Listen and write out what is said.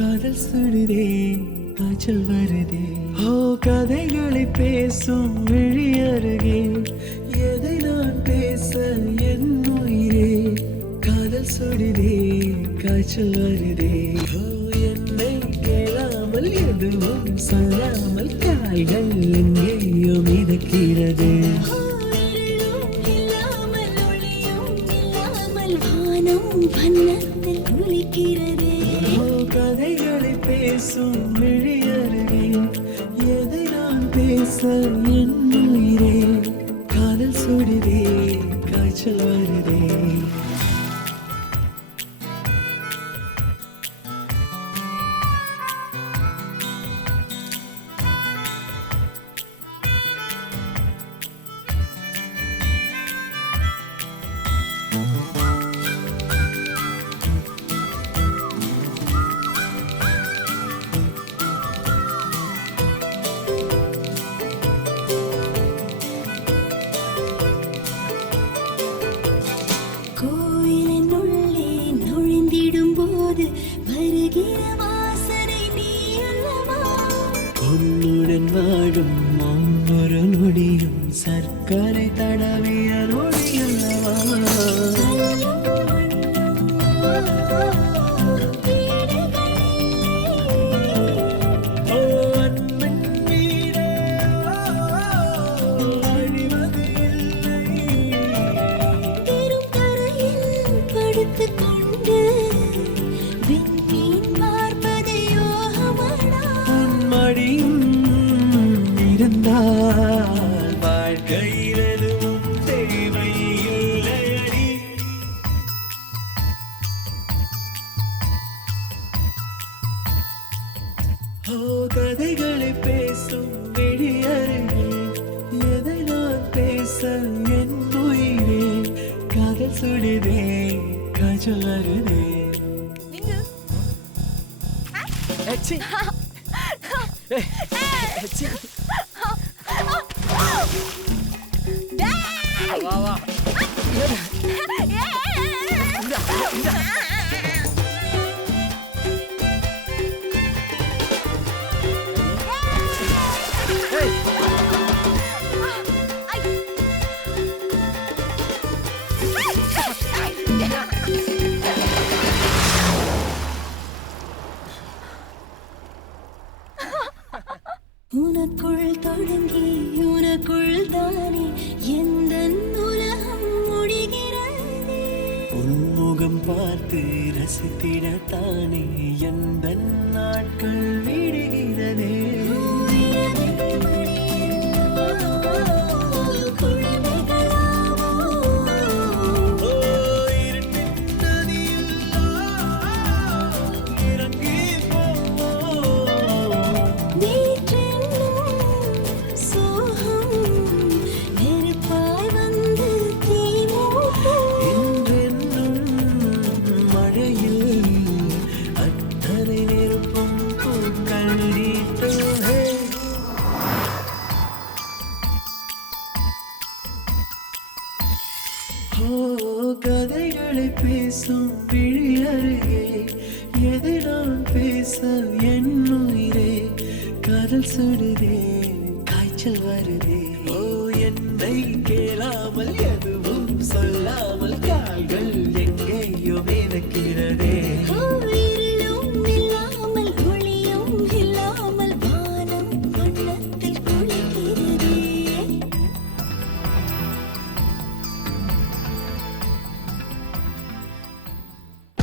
காதல் சுடுதே காய்ச்சல் வருதே ஓ கதைகளை பேசும் விழி அருகே எதை நான் பேச என் உயிரே காதல் சுடுதே காய்ச்சல் வருதே ஓ என்னை கேளாமல் எதுவும் சொல்லாமல் கால்கள் எங்கேயோ மிதக்கிறது வண்ணத்தில் குளிக்கிறதே கதைகளை பேசும் விழி அருகே எதை நான் பேச என் உயிரே காதல் சுடுதே காய்ச்சல் வருதே கோயிலின் உள்ளே நுழைந்திடும் போது வருகிற வாசனை நீ அல்லவா உன்னுடன் வாழும் ஒவ்வொரு நொடியும் சர்க்கரை தடவிய நொடி அல்லவா இருந்தால் வாழ்க்கையில் எதுவும் தேவையில்லையடி ஓ கதைகளை பேசும் விழி அருகே எதை நான் பேச என் உயிரே காதல் சுடுதே காய்ச்சல் வருதே வா வா உனக்குள் தொடங்கி உனக்குள் தானே எந்த உலகம் முடிகிறதே உன்முகம் பார்த்து ரசித்திடத்தானே எந்த நாட்கள் விடுகிறதே கதைகளை பேசும் விழி அருகே எதை நான் பேச என் உயிரே காதல் சுடுதே காய்ச்சல் வருதே ஓ என்னை கேளாமல் எதுவும் சொல்லாமல் கால்கள் எங்கேயோ மிதக்கிறதே